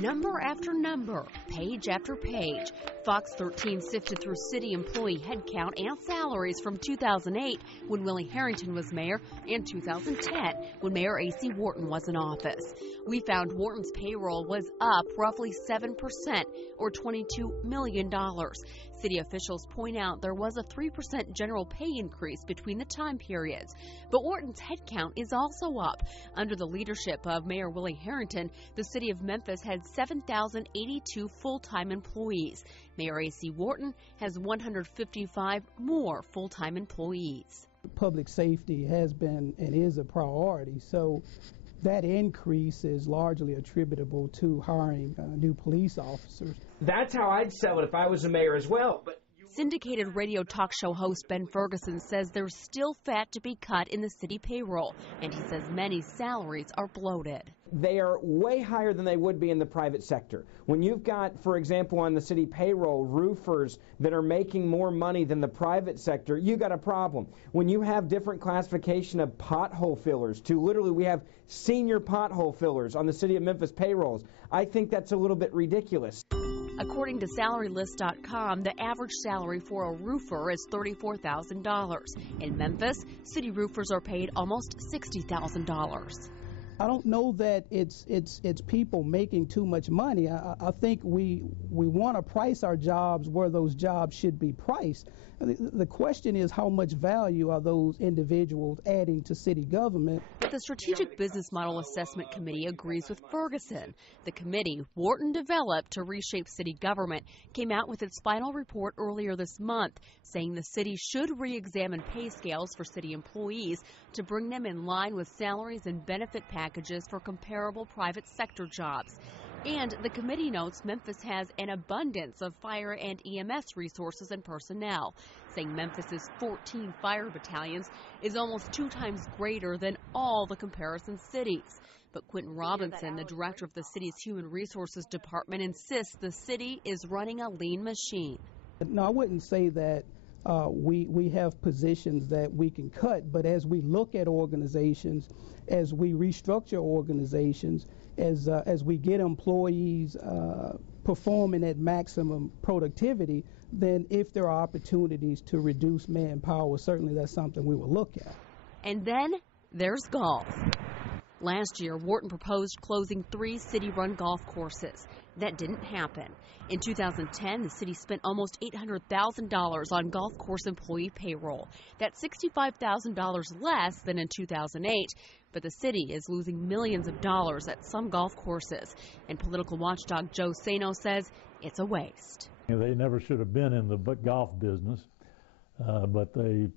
Number after number, page after page, Fox 13 sifted through city employee headcount and salaries from 2008, when Willie Harrington was mayor, and 2010, when Mayor A.C. Wharton was in office. We found Wharton's payroll was up roughly 7%, or $22 million. City officials point out there was a 3% general pay increase between the time periods. But Wharton's headcount is also up. Under the leadership of Mayor Willie Harrington, the city of Memphis had 7,082 full-time employees. Mayor A.C. Wharton has 155 more full-time employees. Public safety has been and is a priority, so that increase is largely attributable to hiring new police officers. That's how I'd sell it if I was the mayor as well. But syndicated radio talk show host Ben Ferguson says there's still fat to be cut in the city payroll, and he says many salaries are bloated. They are way higher than they would be in the private sector. When you've got, for example, on the city payroll, roofers that are making more money than the private sector, you got a problem. When you have different classification of pothole fillers, to literally we have senior pothole fillers on the city of Memphis payrolls, I think that's a little bit ridiculous. According to SalaryList.com, the average salary for a roofer is $34,000. In Memphis, city roofers are paid almost $60,000. I don't know that it's people making too much money. I think we want to price our jobs where those jobs should be priced. The question is, how much value are those individuals adding to city government? But the Strategic Business Model Assessment Committee agrees with Ferguson. The committee Wharton developed to reshape city government came out with its final report earlier this month, saying the city should re-examine pay scales for city employees to bring them in line with salaries and benefit packages for comparable private sector jobs. And the committee notes Memphis has an abundance of fire and EMS resources and personnel, saying Memphis's 14 fire battalions is almost 2 times greater than all the comparison cities. But Quentin Robinson, the director of the city's Human Resources Department, insists the city is running a lean machine. No, I wouldn't say that we have positions that we can cut, but as we look at organizations, as we restructure organizations, as we get employees performing at maximum productivity, then if there are opportunities to reduce manpower, certainly that's something we will look at. And then there's golf. Last year, Wharton proposed closing 3 city-run golf courses. That didn't happen. In 2010, the city spent almost $800,000 on golf course employee payroll. That's $65,000 less than in 2008. But the city is losing millions of dollars at some golf courses. And political watchdog Joe Sano says it's a waste. They never should have been in the golf business, but they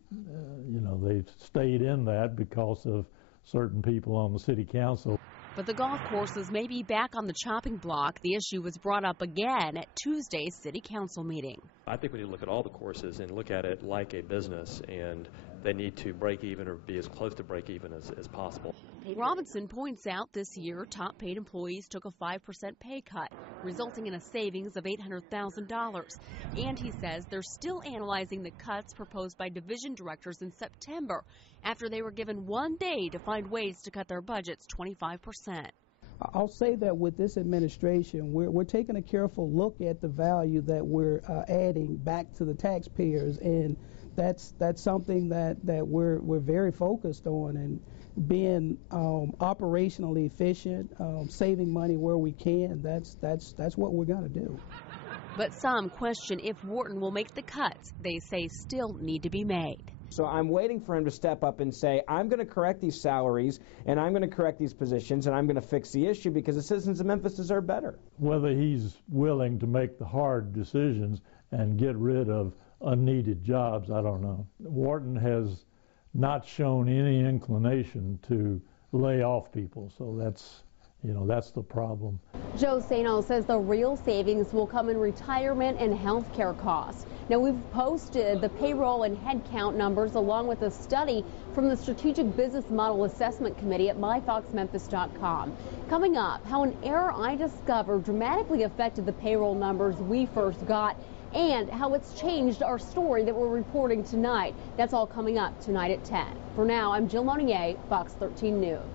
stayed in that because of certain people on the city council. But the golf courses may be back on the chopping block. The issue was brought up again at Tuesday's city council meeting. I think we need to look at all the courses and look at it like a business, and they need to break even or be as close to break even as possible. Robinson points out this year top paid employees took a 5% pay cut, resulting in a savings of $800,000. And he says they're still analyzing the cuts proposed by division directors in September after they were given 1 day to find ways to cut their budgets 25%. I'll say that with this administration, we're taking a careful look at the value that we're adding back to the taxpayers, and that's something that we're very focused on, and being operationally efficient, saving money where we can. That's what we're going to do. But some question if Wharton will make the cuts they say still need to be made. So I'm waiting for him to step up and say, I'm going to correct these salaries, and I'm going to correct these positions, and I'm going to fix the issue because the citizens of Memphis deserve better. Whether he's willing to make the hard decisions and get rid of unneeded jobs, I don't know. Wharton has not shown any inclination to lay off people, so that's the problem. Joe Sano says the real savings will come in retirement and health care costs. Now, we've posted the payroll and headcount numbers along with a study from the Strategic Business Model Assessment Committee at myfoxmemphis.com. Coming up, how an error I discovered dramatically affected the payroll numbers we first got, and how it's changed our story that we're reporting tonight. That's all coming up tonight at 10. For now, I'm Jill Monier, Fox 13 News.